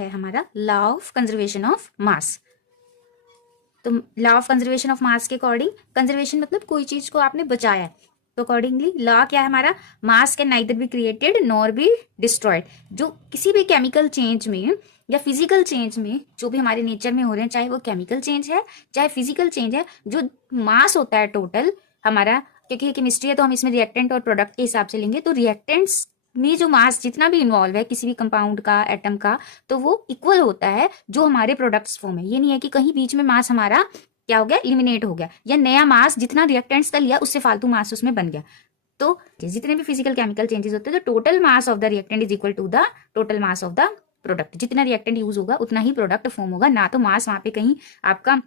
है हमारा law of conservation of mass. तो law of conservation of mass के अकॉर्डिंग, कंजर्वेशन मतलब कोई चीज को आपने बचाया है, तो अकॉर्डिंगली लॉ क्या है हमारा, मास can neither be created nor be destroyed. जो किसी भी केमिकल चेंज में या फिजिकल चेंज में जो भी हमारे नेचर में हो रहे हैं, चाहे वो केमिकल चेंज है चाहे फिजिकल चेंज है, जो मास होता है टोटल हमारा, क्योंकि केमिस्ट्री है तो हम इसमें रिएक्टेंट और प्रोडक्ट के हिसाब से लेंगे, तो रिएक्टेंट्स में जो मास जितना भी इन्वॉल्व है किसी भी कंपाउंड का, एटम का, तो वो इक्वल होता है जो हमारे प्रोडक्ट्स फॉर्म है। ये नहीं है कि कहीं बीच में मास हमारा क्या हो गया, एलिमिनेट हो गया, या नया मास जितना रिएक्टेंट्स का लिया उससे फालतू मास उसमें बन गया। तो जितने भी फिजिकल केमिकल चेंजेस होते हैं, तो total mass of the reactant is equal to the total mass of the product. जितना रिएक्टेंट यूज होगा उतना ही प्रोडक्ट फॉर्म होगा, ना तो मास वहां पे कहीं आपका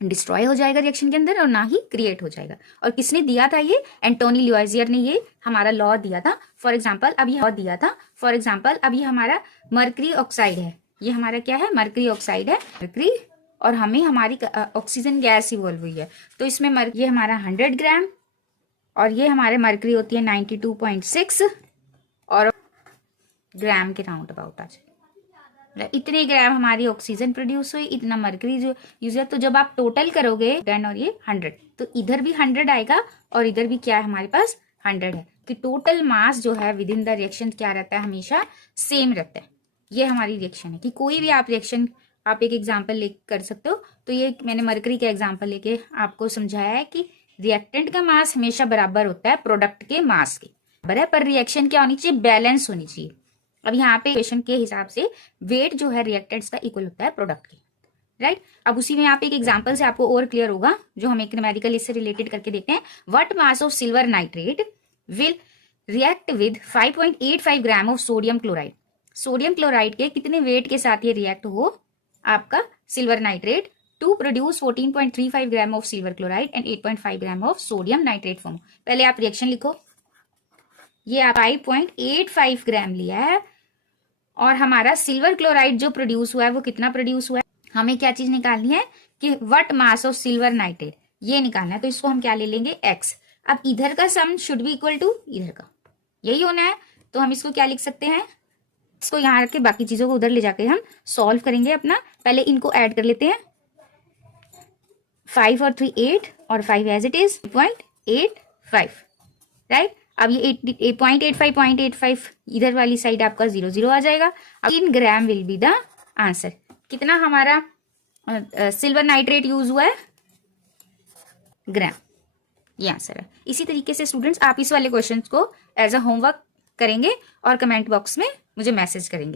डिस्ट्रॉय हो जाएगा रिएक्शन के अंदर और ना ही क्रिएट हो जाएगा। और किसने दिया था ये, एंटोनी ल्यूइजियर ने ये हमारा लॉ दिया था। फॉर एग्जांपल अब ये लॉ दिया था, फॉर एग्जांपल अब ये हमारा मर्करी ऑक्साइड है, ये हमारा क्या है, मर्करी ऑक्साइड है, मर्करी, और हमें हमारी ऑक्सीजन गैस इवॉल्व हुई है, तो इसमें ये हमारा 100 ग्राम और ये हमारे मर्करी होती है 92.6 और ग्राम के राउंड अबाउट आ जाए, इतने ग्राम हमारी ऑक्सीजन प्रोड्यूस हुई, इतना मर्करी जो यूज है। तो जब आप टोटल करोगे 10 और ये 100, तो इधर भी 100 आएगा और इधर भी क्या है हमारे पास 100 है, कि टोटल मास जो है विद इन द रिएक्शन क्या रहता है, हमेशा सेम रहता है। ये हमारी रिएक्शन है कि कोई भी आप रिएक्शन, आप एक एग्जाम्पल ले कर सकते हो। तो ये मैंने मर्करी का एग्जाम्पल लेके आपको समझाया है कि रिएक्टेंट का मास हमेशा बराबर होता है प्रोडक्ट के मास के बराबर है, पर रिएक्शन क्या होनी चाहिए, बैलेंस होनी चाहिए। अब यहाँ पे इक्वेशन के हिसाब से वेट जो है रिएक्टेंट्स का इक्वल होता है प्रोडक्ट के, राइट। अब उसी में आप एक एग्जांपल से आपको और क्लियर होगा, जो हम एक न्यूमेरिकल इससे रिलेटेड करके देखते हैं। What mass of silver nitrate will react with 5.85 gram of sodium chloride. Sodium chloride के कितने वेट के साथ ये रिएक्ट हो आपका silver nitrate to produce 14.35 gram of silver chloride and 8.5 gram of sodium nitrate form. पहले आप रिएक्शन लिखो, ये आप 5.85 ग्राम लिया है और हमारा सिल्वर क्लोराइड जो प्रोड्यूस हुआ है वो कितना प्रोड्यूस हुआ है। हमें क्या चीज निकालनी है कि what mass of silver nitrate, ये निकालना है, तो इसको हम क्या ले लेंगे x। अब इधर का sum should be equal to इधर का, यही होना है, तो हम इसको क्या लिख सकते हैं, इसको यहाँ रख के बाकी चीजों को उधर ले जाके हम सॉल्व करेंगे अपना। पहले इनको ऐड कर लेते हैं, 5 और 3 8 और 5 एज इट इज 0.85, राइट। अब ये 0.85 इधर वाली साइड आपका 0 0 आ जाएगा। अब 3 ग्राम विल बी द आंसर। कितना हमारा सिल्वर नाइट्रेट यूज हुआ है, ग्राम, ये आंसर है। इसी तरीके से स्टूडेंट्स आप इस वाले क्वेश्चन को एज अ होमवर्क करेंगे और कमेंट बॉक्स में मुझे मैसेज करेंगे।